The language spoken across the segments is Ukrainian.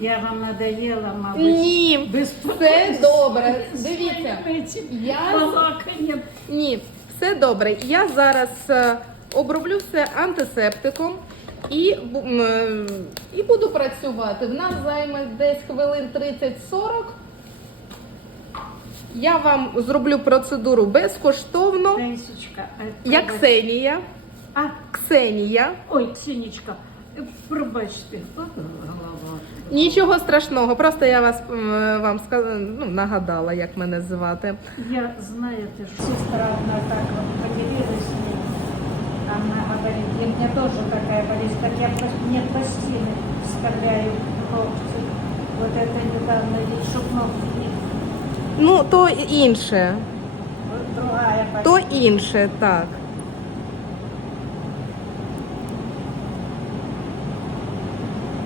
Я вам надоела, мабуть. Ні, все добре. Дивіться. Я Балаканням. ні, все добре. Я зараз е, оброблю все антисептиком і, бу- м, е, і буду працювати. В нас займе десь хвилин 30-40. Я вам зроблю процедуру безкоштовно. Раїсочка, а Я Ксенія. А, Ксенія. ой, Ксенечка, е, пробачте, голова. Нічого страшного, просто я вас вам сказала, ну, нагадала, як мене звати. Я, знаете, что сестра одна так вот поделилась с ней. Она говорит, и мне тоже такая болезнь, как я мне пластины вставляю ногти. Вот это недавно, ведь чтоб ногти не... Ну, то інше. Другая То інше, так.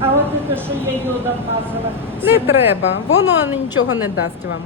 А от те, що я йодом мазала. Не треба, воно нічого не дасть вам.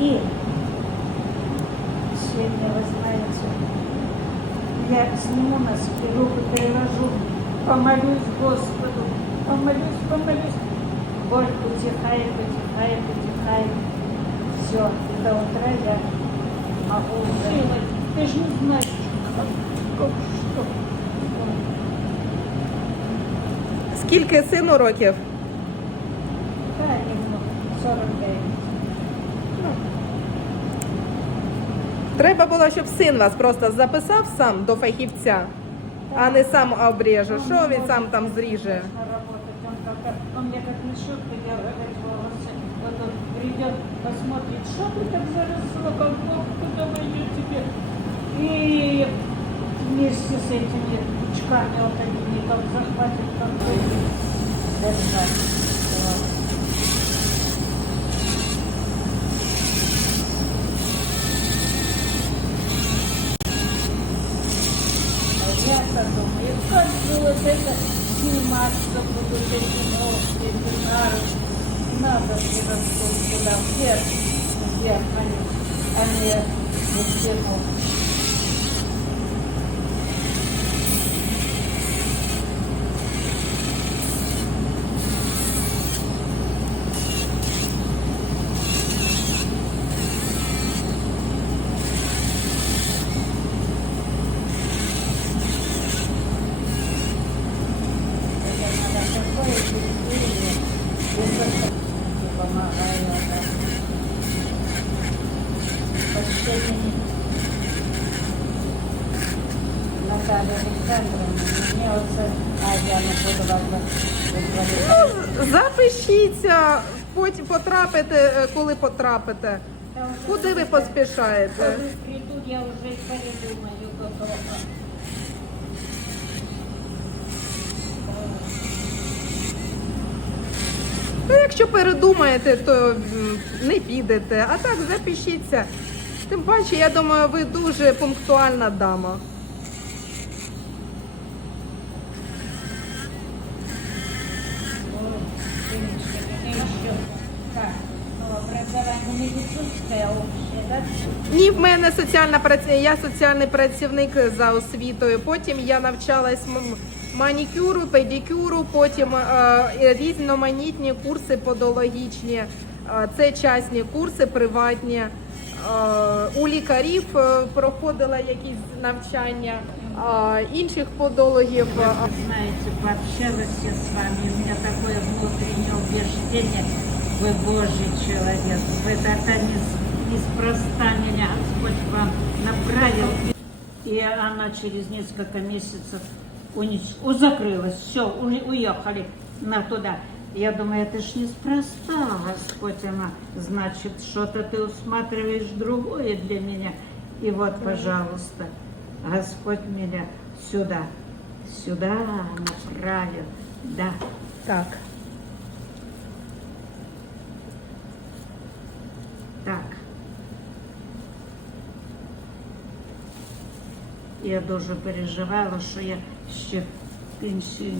И сегодня, вы знаете, я сниму носки, руку переложу, помолюсь Господу, помолюсь, помолюсь. Боль утихает, утихает, утихает. Все, до утра я могу уже. Ты же не знаешь, как, как, что. Скільки сину років? Треба було, щоб син вас просто записав сам до фахівця, а не сам обріже. Що він сам там зріже? Нужно работать. Он, как, он мне как мешок подергает волосы. Вот он придет, посмотрит, что ты так заросло, как Бог, куда войдет тебе. И вместе с этими пучками вот такими, как захватит, как будет это сниматься будут эти ножки, эти нары. Надо же растут туда вверх, вверх они, а не вот все ножки. Это Запишіться, потім потрапите, е, коли потрапите. Куди ви поспішаєте? Ну, якщо передумаєте, то не підете. А так запишіться. Тим паче, я думаю, ви дуже пунктуальна дама. Ні, в мене соціальна праця... я соціальний працівник за освітою. Потім я навчалась манікюру, педикюру, потім е, різноманітні курси подологічні. Е, це частні курси, приватні. Е, у лікарів е, проходила якісь навчання, інших подологів. Я с вами, у меня такое внутреннее убеждение, вы Божий человек, вы не, неспроста меня Господь вам направил. И она через несколько месяцев унич- закрылась, все, уехали на туда. Я думаю, это ж неспроста, Господь, она, значит, что-то ты усматриваешь другое для меня. И вот, пожалуйста, Господь меня сюда, сюда направил. Да, так. Я дуже переживала, що я ще пенсію